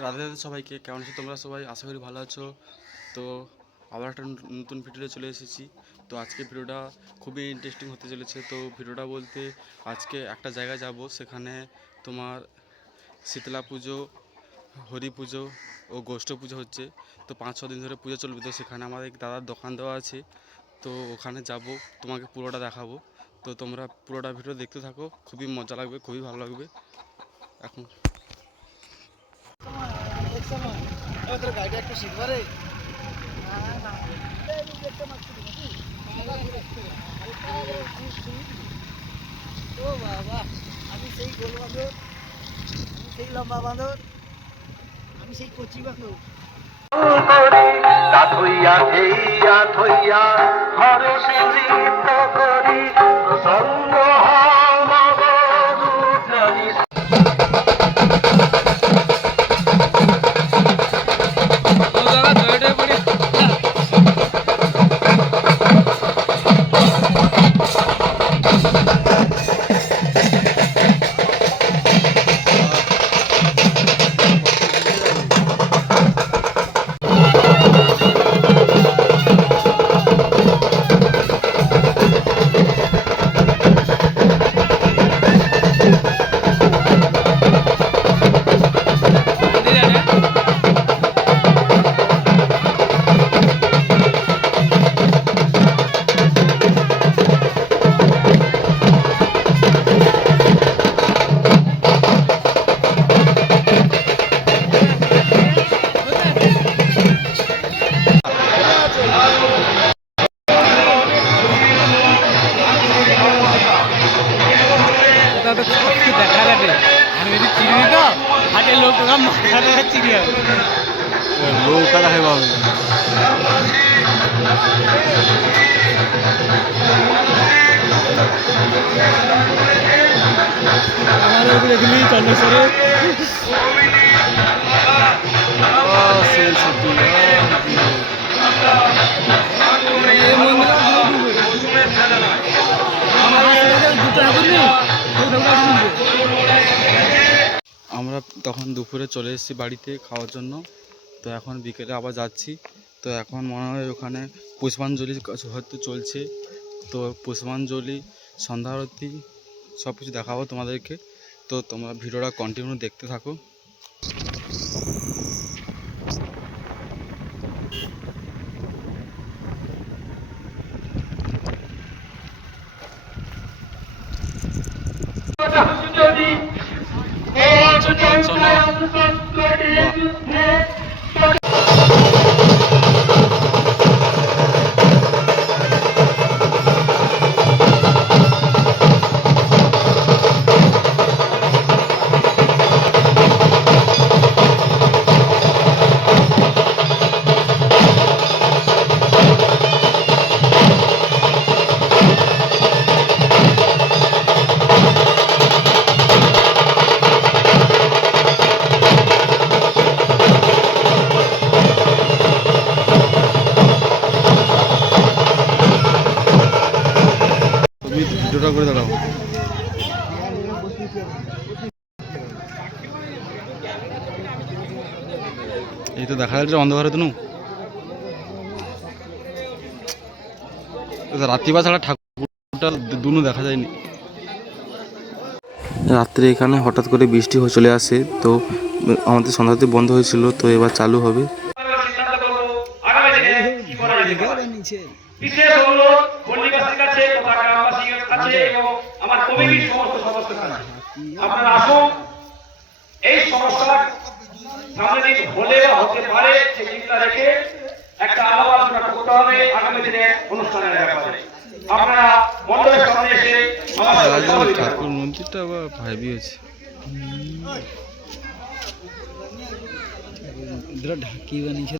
রাধে রাধে সবাইকে, কেমন আছো তোমরা সবাই? আশা করি ভালো আছো। তো আবার একটা নতুন ভিডিওতে চলে এসেছি। তো আজকে ভিডিওটা খুবই ইন্টারেস্টিং হতে চলেছে। তো ভিডিওটা বলতে আজকে একটা জায়গায় যাব, সেখানে তোমার শীতলা পুজো, হরি পুজো ও গোষ্ঠ পুজো হচ্ছে। তো 5-6 দিন ধরে পুজো চলবে। তো সেখানে আমাদের দাদার দোকান দেওয়া আছে, তো ওখানে যাব, তোমাকে পুরোটা দেখাবো। তো তোমরা পুরোটা ভিডিও দেখতে থাকো, খুবই মজা লাগবে, খুবই ভালো লাগবে। এখন গাড়িটা একটু শিখবা রে। ও বাবা, আমি সেই গোল বাঁদর, আমি সেই লম্বা বাঁদর, আমি সেই কচি বাঁদর। থইয়া থইয়া থইয়া হরসে নৃত্য করি প্রসন্ন নৌকা দেখাই পাবে। আমাদের উপরে এগুলি চন্দ্রেশ্বরে আমরা তখন দুপুরে চলে এসেছি বাড়িতে খাওয়ার জন্য। তো এখন বিকেলে আবার যাচ্ছি। তো এখন মনে হয় ওখানে পুষ্পাঞ্জলি হয়তো চলছে। তো পুষ্পাঞ্জলি, সন্ধ্যা আরতি সব কিছু দেখাবো তোমাদেরকে। তো তোমরা ভিডিওটা কন্টিনিউ দেখতে থাকো। তুমি ভিডিওটা করে দাঁড়াও। এই তো দেখা যাচ্ছে অন্ধকারে তো রাত্রিবা ছাড়া ঠাকুরটা দুনু দেখা যায়নি। রাত্রে এখানে হঠাৎ করে বৃষ্টি চলে আসে। তো আমাদের সন্ধ্যাতে বন্ধ হয়েছিল, তো এবার চালু হবে। বিশেষ অনুরোধ পল্লীবাসীর কাছে তথা গ্রামবাসীর কাছে এবং আমার কমিটির সমস্ত সদস্যদের কাছে, আপনারা আসুন। এই সমস্যা সামনে দিন হলে বা হতে পারে সেই চিন্তা রেখে একটা আলাপ আলোচনা করতে হবে আগামী দিনে অনুষ্ঠানের ব্যাপারে। আপনারা মণ্ডপের সামনে এসে ঠাকুর মন্দিরটা আবার ভাইবি আছে। ঢাকি বানিয়েছে।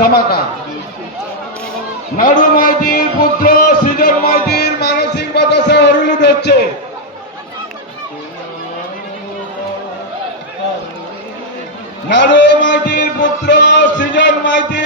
ধামাকা। নাড়ু মাইতির পুত্র সৃজন মাইতির মানসিক বাতাসে হরুলুট হচ্ছে। নাড়ু মাইতির পুত্র সৃজন মাইতি